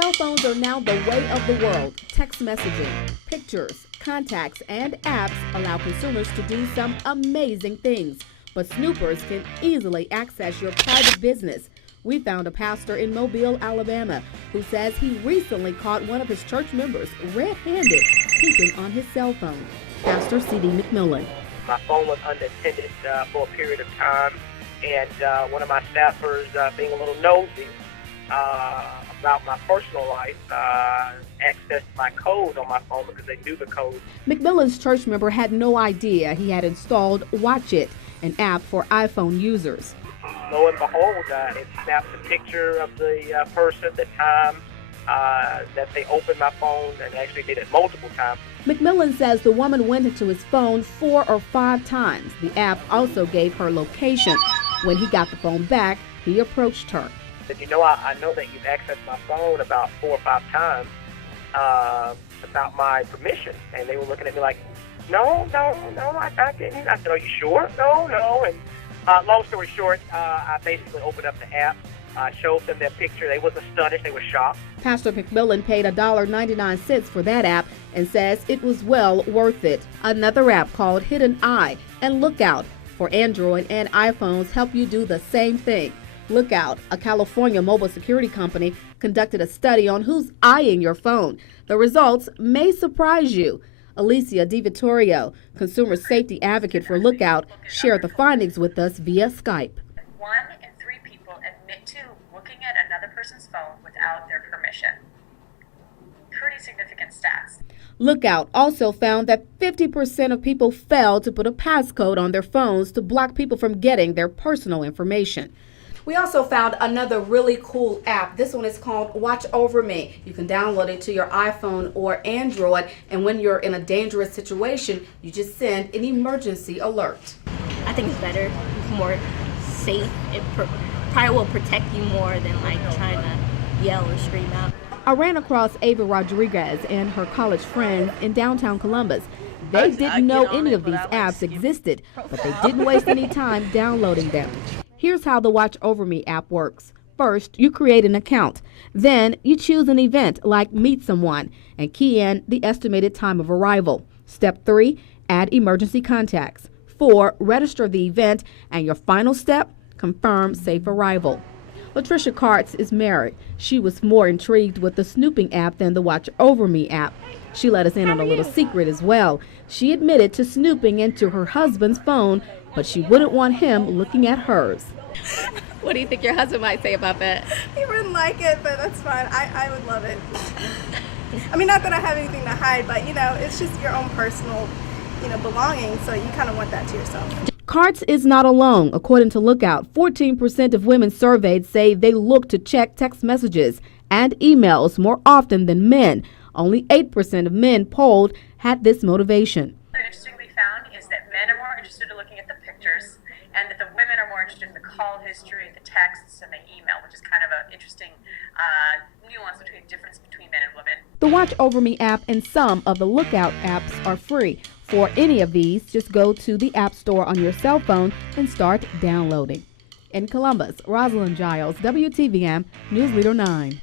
Cell phones are now the way of the world. Text messaging, pictures, contacts, and apps allow consumers to do some amazing things. But snoopers can easily access your private business. We found a pastor in Mobile, Alabama, who says he recently caught one of his church members red-handed peeping on his cell phone. Pastor C.D. McMillan. My phone was unattended for a period of time, and one of my staffers, being a little nosy about my personal life, accessed my code on my phone because they knew the code. McMillan's church member had no idea he had installed Watch It, an app for iPhone users. Lo and behold, it snaps a picture of the person, the time that they opened my phone, and actually did it multiple times. McMillan says the woman went into his phone 4 or 5 times. The app also gave her location. When he got the phone back, he approached her. Said, I know that you've accessed my phone about 4 or 5 times without my permission. And they were looking at me like, no, I didn't. I said, are you sure? No. And long story short, I basically opened up the app, showed them their picture. They wasn't astonished, they were shocked. Pastor McMillan paid $1.99 for that app and says it was well worth it. Another app called Hidden Eye and Lookout for Android and iPhones help you do the same thing. Lookout, a California mobile security company, conducted a study on who's eyeing your phone. The results may surprise you. Alicia DiVittorio, consumer safety advocate for Lookout, shared the findings with us via Skype. 1 in 3 people admit to looking at another person's phone without their permission. Pretty significant stats. Lookout also found that 50% of people failed to put a passcode on their phones to block people from getting their personal information. We also found another really cool app. This one is called Watch Over Me. You can download it to your iPhone or Android, and when you're in a dangerous situation, you just send an emergency alert. I think it's better. It's more safe. It probably will protect you more than like trying to yell or scream out. I ran across Ava Rodriguez and her college friends in downtown Columbus. They didn't know any of these apps existed, but they didn't waste any time downloading them. Here's how the Watch Over Me app works. First, you create an account. Then you choose an event like meet someone and key in the estimated time of arrival. Step 3, add emergency contacts. 4, register the event. And your final step, confirm safe arrival. Latricia Karts is married. She was more intrigued with the snooping app than the Watch Over Me app. She let us in on a little secret as well. She admitted to snooping into her husband's phone, but she wouldn't want him looking at hers. What do you think your husband might say about that? He wouldn't like it, but that's fine. I would love it. I mean, not that I have anything to hide, but, it's just your own personal, belongings, so you kind of want that to yourself. Karts is not alone. According to Lookout, 14% of women surveyed say they look to check text messages and emails more often than men. Only 8% of men polled had this motivation. Another interesting we found is that men are more interested in looking at the pictures, and that the women are more interested in the call history, the texts, and the email, which is kind of an interesting nuance between difference between men and women. The Watch Over Me app and some of the Lookout apps are free. For any of these, just go to the App Store on your cell phone and start downloading. In Columbus, Rosalind Giles, WTVM News Leader 9.